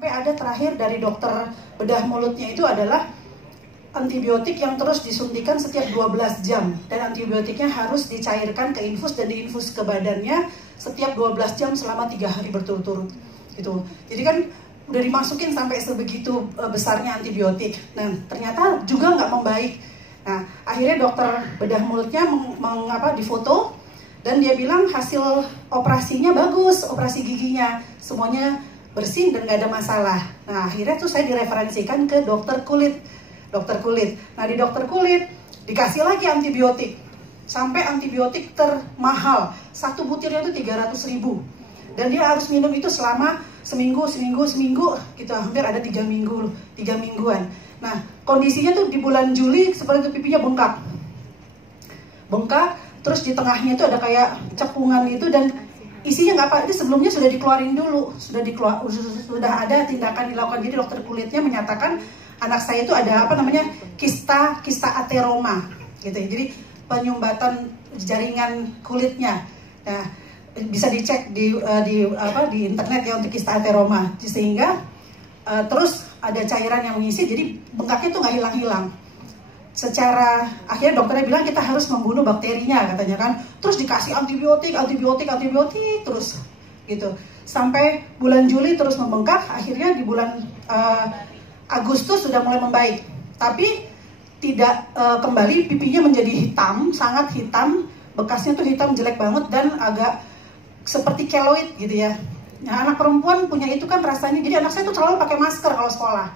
Sampai ada terakhir dari dokter bedah mulutnya itu adalah antibiotik yang terus disuntikan setiap 12 jam. Dan antibiotiknya harus dicairkan ke infus dan diinfus ke badannya setiap 12 jam selama 3 hari berturut-turut. Gitu. Jadi kan udah dimasukin sampai sebegitu besarnya antibiotik. Nah, ternyata juga nggak membaik. Nah, akhirnya dokter bedah mulutnya difoto dan dia bilang hasil operasinya bagus, operasi giginya semuanya bersih dan nggak ada masalah. Nah, akhirnya tuh saya direferensikan ke dokter kulit. Nah, di dokter kulit dikasih lagi antibiotik. Sampai antibiotik termahal. Satu butirnya itu 300.000. Dan dia harus minum itu selama seminggu gitu, hampir ada 3 mingguan. Nah, kondisinya tuh di bulan Juli seperti itu, pipinya bengkak, terus di tengahnya itu ada kayak cekungan itu dan isinya nggak apa, itu sebelumnya sudah dikeluarin dulu, sudah ada tindakan dilakukan. Jadi dokter kulitnya menyatakan anak saya itu ada kista ateroma gitu ya. Jadi penyumbatan jaringan kulitnya. Nah, bisa dicek di internet ya untuk kista ateroma, sehingga terus ada cairan yang mengisi, jadi bengkaknya tuh nggak hilang-hilang. Secara akhirnya dokternya bilang kita harus membunuh bakterinya katanya kan, terus dikasih antibiotik terus gitu sampai bulan Juli terus membengkak. Akhirnya di bulan Agustus sudah mulai membaik, tapi tidak kembali, pipinya menjadi hitam, sangat hitam, bekasnya tuh hitam jelek banget dan agak seperti keloid gitu ya. Nah, anak perempuan punya itu kan rasanya, jadi anak saya tuh selalu pakai masker kalau sekolah.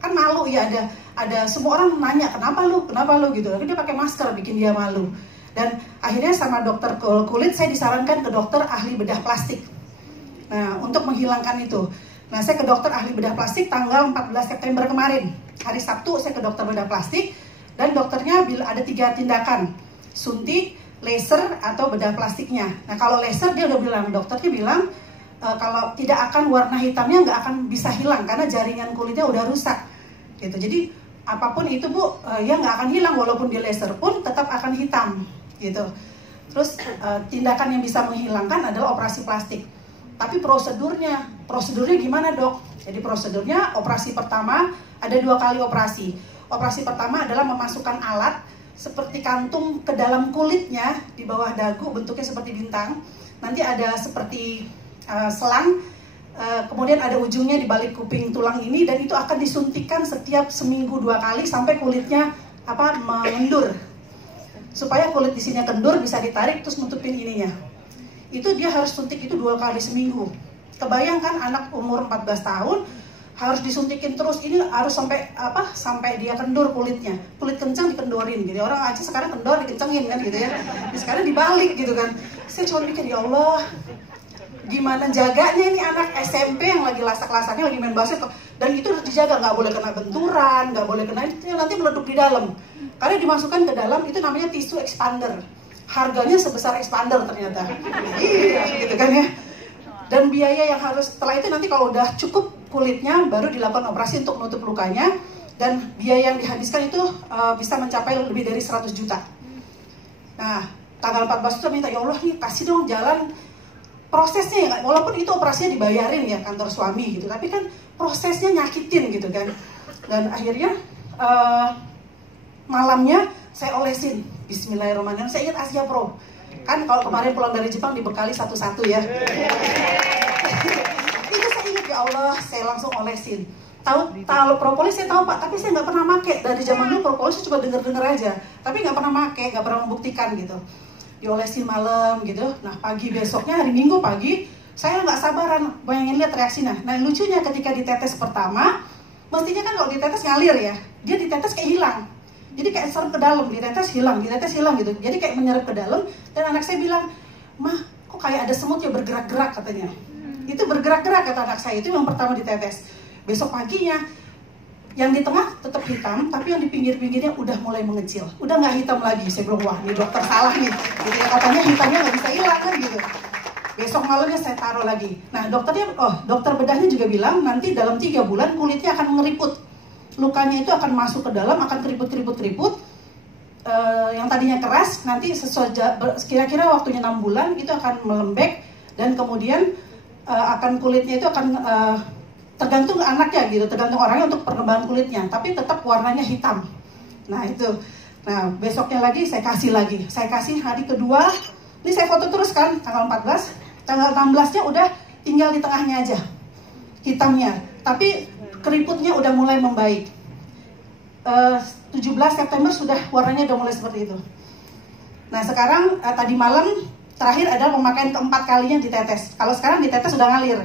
Kan malu ya, ada semua orang nanya kenapa lu gitu, tapi dia pakai masker bikin dia malu. Dan akhirnya sama dokter kulit saya disarankan ke dokter ahli bedah plastik. Nah, untuk menghilangkan itu. Nah, saya ke dokter ahli bedah plastik tanggal 14 September kemarin. Hari Sabtu saya ke dokter bedah plastik dan dokternya ada 3 tindakan. Suntik, laser atau bedah plastiknya. Nah, kalau laser dia udah bilang, dokternya bilang kalau tidak akan warna hitamnya nggak akan bisa hilang karena jaringan kulitnya udah rusak gitu. Jadi apapun itu Bu, ya nggak akan hilang, walaupun di laser pun tetap akan hitam gitu. Terus tindakan yang bisa menghilangkan adalah operasi plastik. Tapi prosedurnya gimana dok? Jadi prosedurnya operasi pertama ada 2 kali operasi. Operasi pertama adalah memasukkan alat seperti kantung ke dalam kulitnya di bawah dagu, bentuknya seperti bintang. Nanti ada seperti selang, kemudian ada ujungnya di balik kuping tulang ini, dan itu akan disuntikan setiap seminggu 2 kali sampai kulitnya mengendur, supaya kulit di sini kendur, bisa ditarik terus nutupin ininya. Itu dia harus suntik itu 2 kali seminggu. Kebayangkan anak umur 14 tahun harus disuntikin terus, ini harus sampai dia kendur kulitnya. Kulit kencang dikendorin gitu. Orang aja sekarang kendor dikencengin kan gitu ya. Sekarang dibalik gitu kan. Saya cuma mikir, ya Allah, gimana jaganya ini anak SMP yang lagi lasak-lasaknya lagi main basket, dan itu harus dijaga, nggak boleh kena benturan, nggak boleh kena itu, nanti meleduk di dalam. Karena dimasukkan ke dalam itu namanya tisu expander, harganya sebesar expander ternyata. Iya gitu kan ya. Dan biaya yang harus setelah itu, nanti kalau udah cukup kulitnya baru dilakukan operasi untuk nutup lukanya, dan biaya yang dihabiskan itu bisa mencapai lebih dari 100 juta. Nah, tanggal 14 itu minta, ya Allah nih kasih dong jalan prosesnya ya, walaupun itu operasinya dibayarin ya kantor suami gitu, tapi kan prosesnya nyakitin gitu kan. Dan akhirnya malamnya saya olesin Bismillahirrahmanirrahim. Saya ingat Asia Pro kan, kalau kemarin pulang dari Jepang dibekali satu-satu ya. Itu saya ingat, ya Allah, saya langsung olesin. Tahu propolis saya tahu Pak, tapi saya nggak pernah pakai. Dari zaman dulu propolis saya cuma dengar aja, tapi nggak pernah pakai, nggak pernah membuktikan gitu. Diolesin malam gitu. Nah, pagi besoknya hari Minggu pagi saya nggak sabaran pengen lihat reaksinya. Nah, lucunya ketika ditetes pertama, mestinya kan kalau ditetes ngalir ya, dia ditetes kayak hilang. Jadi kayak serap ke dalam, ditetes hilang gitu. Jadi kayak menyerap ke dalam. Dan anak saya bilang, "Mah, kok kayak ada semut ya bergerak-gerak," katanya. Itu bergerak-gerak kata anak saya, itu yang pertama ditetes. Besok paginya yang di tengah tetap hitam, tapi yang di pinggir-pinggirnya udah mulai mengecil, udah nggak hitam lagi. Saya bilang, wah ini dokter salah nih, jadi katanya hitamnya nggak bisa hilang kan gitu. Besok malamnya saya taruh lagi. Nah, dokter bedahnya juga bilang nanti dalam 3 bulan kulitnya akan ngeriput, lukanya itu akan masuk ke dalam, akan keriput. Yang tadinya keras nanti kira-kira waktunya 6 bulan itu akan melembek, dan kemudian kulitnya itu akan tergantung anaknya gitu, tergantung orangnya untuk perkembangan kulitnya, tapi tetap warnanya hitam. Nah itu, nah besoknya lagi saya kasih hari kedua, ini saya foto terus kan, tanggal 14, tanggal 16-nya udah tinggal di tengahnya aja, hitamnya, tapi keriputnya udah mulai membaik. 17 September sudah warnanya udah mulai seperti itu. Nah sekarang tadi malam terakhir adalah pemakaian keempat kalinya ditetes. Kalau sekarang ditetes sudah ngalir.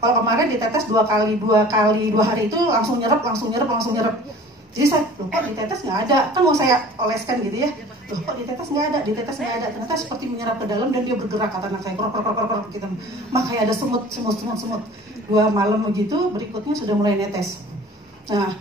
Kalau kemarin ditetes 2 hari itu langsung nyerep. Jadi saya, loh kok ditetes nggak ada? Kan mau saya oleskan gitu ya. Loh kok ditetes nggak ada? Ternyata seperti menyerap ke dalam dan dia bergerak, kata anak saya, krok gitu. Makanya ada semut. 2 malam begitu, berikutnya sudah mulai netes. Nah,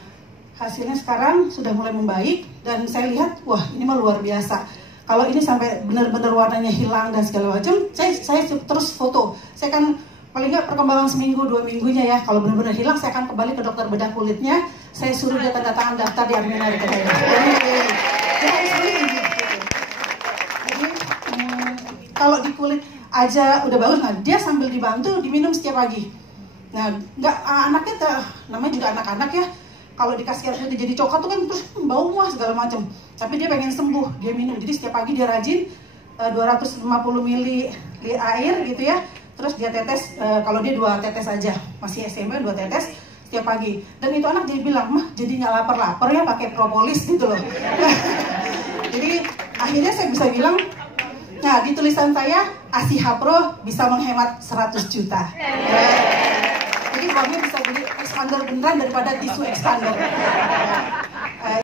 hasilnya sekarang sudah mulai membaik dan saya lihat, wah ini mah luar biasa. Kalau ini sampai benar-benar warnanya hilang dan segala macam, saya terus foto. Saya kan paling nggak perkembangan seminggu 2 minggunya ya. Kalau benar-benar hilang, saya akan kembali ke dokter bedah kulitnya. Saya suruh dia tanda tangan daftar di Armina gitu. Jadi kalau di kulit aja udah bagus, nah dia sambil dibantu diminum setiap pagi. Nah nggak anaknya namanya juga anak-anak ya. Kalau dikasih air putih jadi coklat tuh kan terus bau muah segala macam. Tapi dia pengen sembuh, dia minum. Jadi setiap pagi dia rajin 250 ml air gitu ya. Terus dia tetes, kalau dia 2 tetes aja, masih SMP 2 tetes setiap pagi. Dan itu anak dia bilang, mah jadi nggak lapar ya pakai propolis gitu loh. Jadi akhirnya saya bisa bilang, nah di tulisan saya ASI Hapro bisa menghemat 100 juta. Jadi uangnya bisa beli expander beneran daripada tisu expander.